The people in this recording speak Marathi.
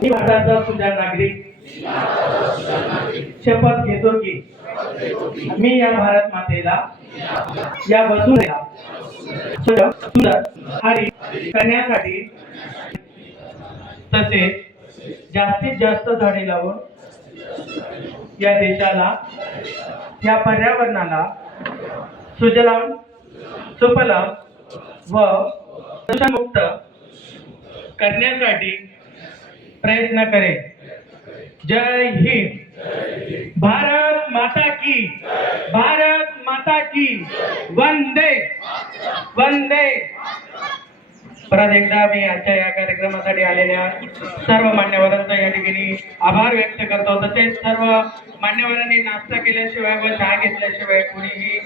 मी भारताचा सुजाण नागरिक शपथ घेतो की मी या भारत मातेला या वसुदेला सुंदर आणि करण्यासाठी तसेच जास्तीत जास्त झाडे लावून या देशाला या पर्यावरणाला सुजलाम सुफलाम व प्रदूषणमुक्त करण्यासाठी प्रयत्न करेल. जय हिंद. भारत माता की, भारत माता की, वंदे वंदे. परत एकदा मी आजच्या या कार्यक्रमासाठी आलेल्या सर्व मान्यवरांचा या ठिकाणी आभार व्यक्त करतो. तसेच सर्व मान्यवरांनी नाश्ता केल्याशिवाय व चहा घेतल्याशिवाय कुणीही